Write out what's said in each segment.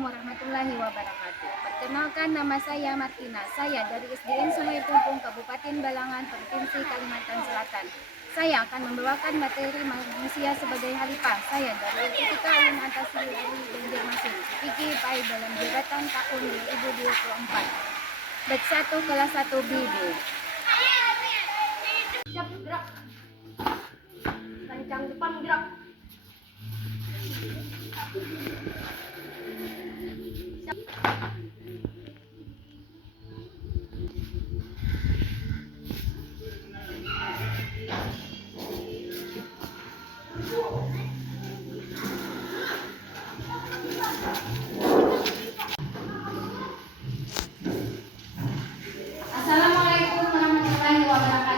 Assalamualaikum warahmatullahi wabarakatuh. Perkenalkan, nama saya Martina. Saya dari SDN Sungai Pumpung, Kabupaten Balangan, Provinsi Kalimantan Selatan. Saya akan membawakan materi manusia sebagai khalifah. Saya dari LPTK Alun Antasari Banjarmasin, fikih baik dalam jabatan tahun 2024. Batch 1 kelas 1 BB. Siap, gerak. Lancang depan, gerak. Assalamualaikum warahmatullahi wabarakatuh.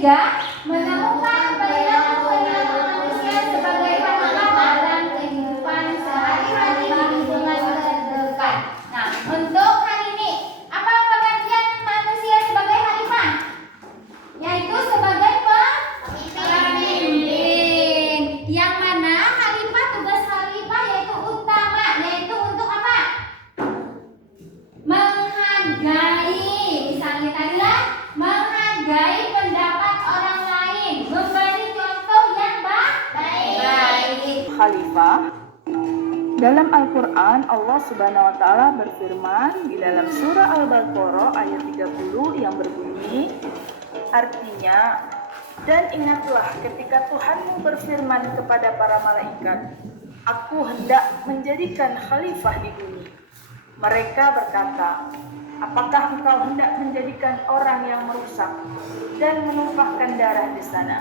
ketiga, menemukan perilaku manusia sebagai khalifah dalam kehidupan sehari-hari di lingkungan terdekat. Nah, untuk hari ini, apa pengertian manusia sebagai khalifah? Yaitu sebagai pemimpin. Yang mana khalifah, tugas khalifah yaitu utama, yaitu untuk apa? Menghargai, misalnya tadilah menghargai pendapat orang lain, memberi contoh yang baik. Khalifah dalam Al-Quran, Allah Subhanahu wa Ta'ala berfirman di dalam surah Al-Baqarah ayat 30 yang berbunyi, artinya, dan ingatlah ketika Tuhanmu berfirman kepada para malaikat, aku hendak menjadikan khalifah di bumi. Mereka berkata, apakah engkau hendak menjadikan orang yang merusak dan menumpahkan darah di sana?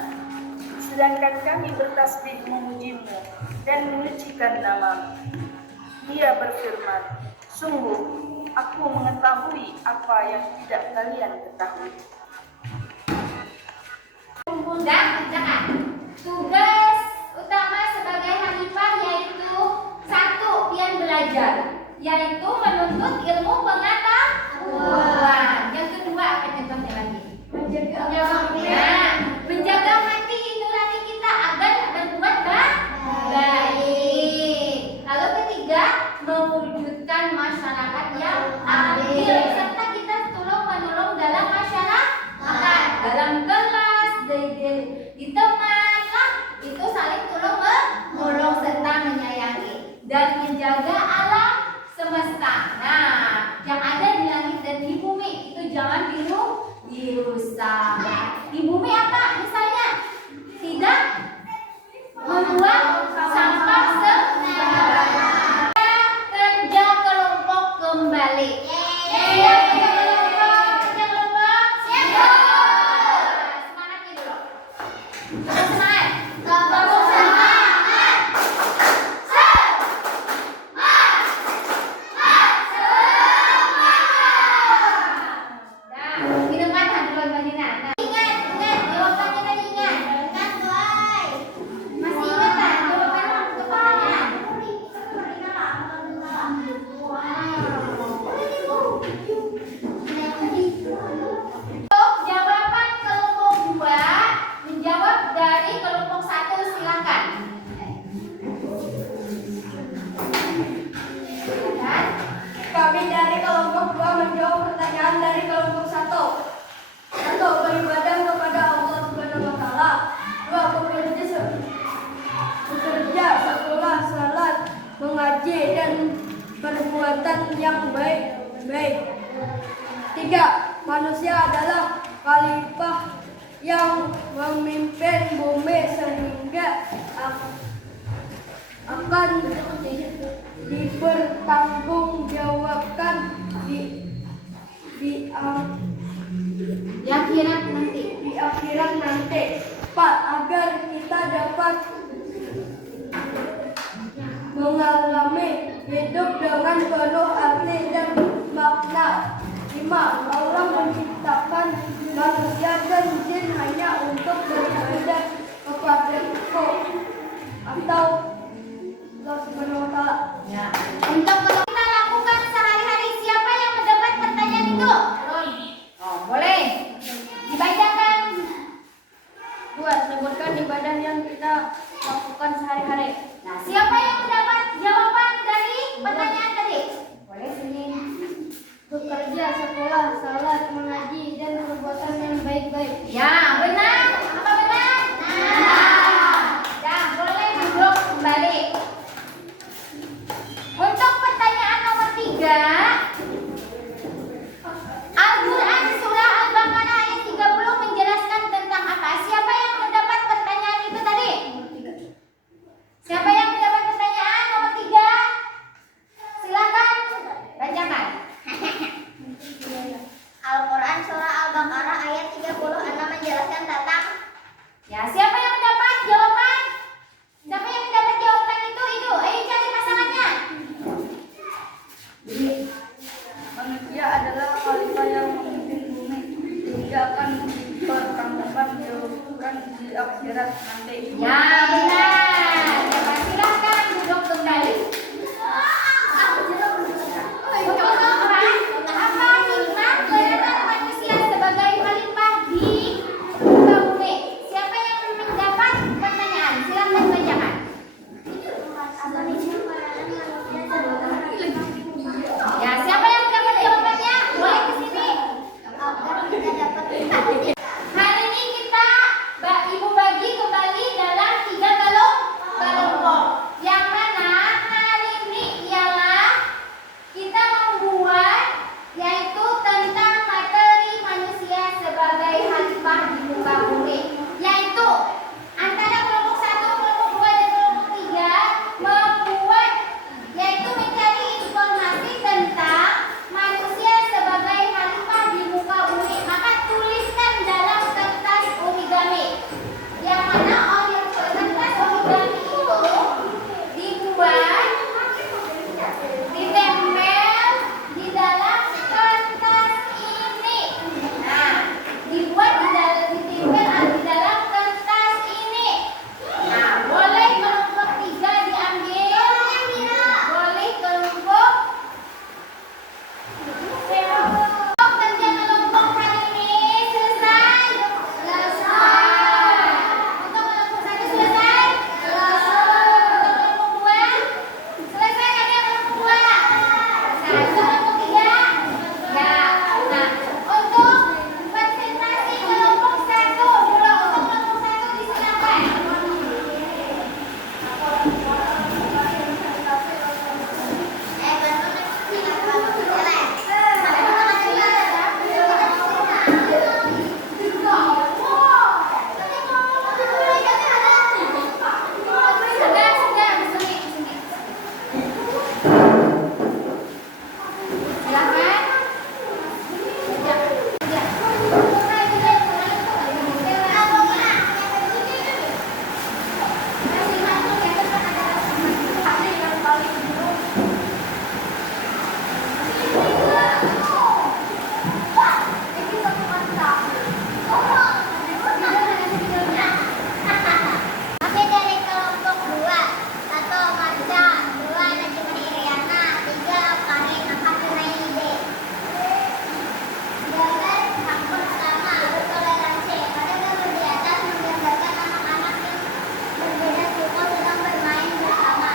Sedangkan kami bertasbih memujimu dan menyucikan namamu. Dia berfirman, sungguh aku mengetahui apa yang tidak kalian ketahui. Dan jangan. Tugas utama sebagai khalifah yaitu satu, yang belajar, yaitu menuntut ilmu pengetahuan. Yang kedua, apa contohnya lagi? Menjaga hati nurani kita agar berbuat baik. Lalu ketiga, mewujudkan masyarakat yang adil, serta kita tolong menolong dalam masyarakat, dalam kelas, di teman lah, itu saling tolong menolong serta menyayangi dan menjaga alam semesta. Nah, yang ada di langit dan di bumi itu jangan dirusak. Di bumi apa? Misalnya tidak membuang sampah sembarangan. Kerja kelompok kembali. Siap kerja kelompok? Kerja kelompok? Siap. Semangatnya dulu. Semangat. Kelompok semangat. Minum mata dulu Mbak Dina. Ingat, jawabannya tadi ingat. Ingat, boy. Masih ingat tak jawaban kepalanya? Untuk jawaban kelompok 2 menjawab dari kelompok 1, silakan. Silakan. Kami dari kelompok 2 menjawab pertanyaan dari kelompok 1. 1. Beribadah kepada Allah Subhanahu wa Ta'ala. 2. Bekerja, sekolah, salat, mengaji dan perbuatan yang baik. 3. Manusia adalah khalifah yang memimpin bumi sehingga akan dipertanggungjawabkan di akhirat nanti. 4. Agar kita dapat mengalami hidup dengan penuh arti dan makna. 5. Allah menciptakan manusia dan jin hanya untuk beribadah kepada-Ku atau Allah Subhanahu wa Ta'ala. Untuk kita lakukan sehari-hari, siapa yang mendapat pertanyaan itu? Oh, boleh. Dibacakan. 2. Sebutkan ibadah yang kita lakukan sehari-hari. Nah, siapa yang mendapat jawaban dari pertanyaan tadi? Boleh sini. Bekerja, sekolah, salat, mengaji dan perbuatan yang baik-baik. Ya, benar. Apa benar? Nah. Dah, boleh duduk kembali. Untuk pertanyaan nomor 3, Al-Quran surah Al-Baqarah ayat 30 menjelaskan tentang apa? Siapa yang mendapat pertanyaan itu tadi? Siapa yang mendapat pertanyaan nomor 3? Silakan bacakan. Al-Quran surah Al-Baqarah ayat 36 menjelaskan tentang. Ya, siapa yang mendapat jawaban? Siapa yang mendapat jawaban itu? Ayo cari pasangannya. Manusia adalah khalifah yang memimpin bumi hingga akan bertanggungjawab di akhirat nanti. Ya, benar. Silakan duduk kembali. Untuk orang, apa hikmah peran manusia sebagai khalifah di muka bumi? Siapa yang mendapat pertanyaan? Silakan bacakan. Ya, siapa yang dapat jawabannya? Boleh ke sini. Hari ini kita Ibu bagi kembali dalam 3 kelompok. Yang mana hari ini ialah kita membuat yaitu tentang materi manusia sebagai khalifah di muka bumi. Yaitu antara kelompok 1, kelompok 2 dan kelompok 3 membuat yaitu mencari informasi tentang manusia sebagai khalifah di muka bumi. Maka tuliskan dalam kertas origami. Yang mana kertas origami itu dibuat, ditempel di dalam kertas ini. Nah, dibuat ditempel di dalam kertas ini. Nah, boleh kelompok 3 diambil. Boleh kelompok kerja kelompok hari ini selesai. Untuk kelompok 1 selesai. Untuk kelompok 2 selesai. Ada kelompok 2. Selesai. Untuk kelompok 3 ya. Nah, untuk presentasi kelompok 1 dulu. Untuk kelompok 1 disilakan. Masih dari kelompok 2, 1 Marca, 2 Najwa Iriana, 3 Karin Akajunaide. Gambar hak bersama toleransi. Pada gambar di atas menggambarkan anak-anak yang berbeda suku sedang bermain bersama.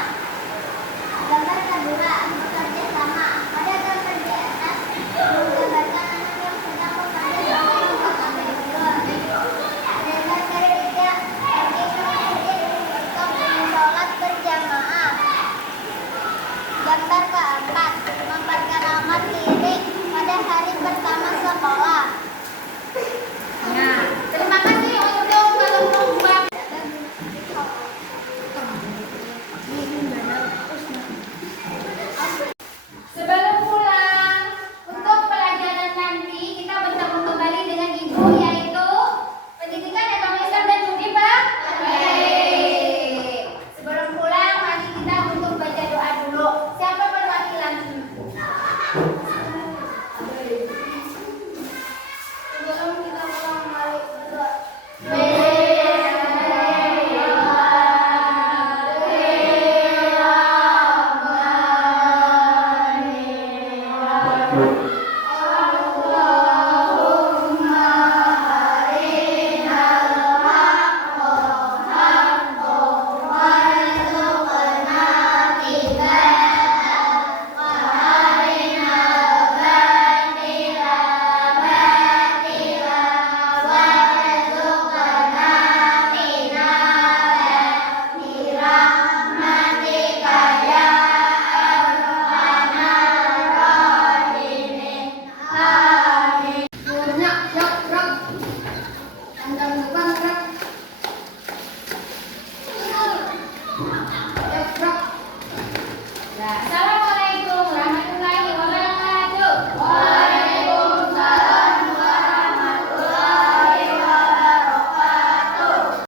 Gambar kedua bekerja sama. Pada gambar di atas menggambarkan anak yang sedang bekerja sama untuk sampai tidur. Gambar ketiga pergi ke masjid untuk sholat berjamaah. Gambar keempat memperkenalkan diri pada hari pertama sekolah. Nah, terima kasih untuk kelompok 2. Sebelum pulang, untuk pelajaran nanti kita bertemu kembali dengan Ibu yaitu pendidikan agama Islam dan budi baik. Sebelum pulang, mari kita untuk baca doa dulu. Siapa perwakilan? Sebelum kita pulang, mari berdoa. Nah, salam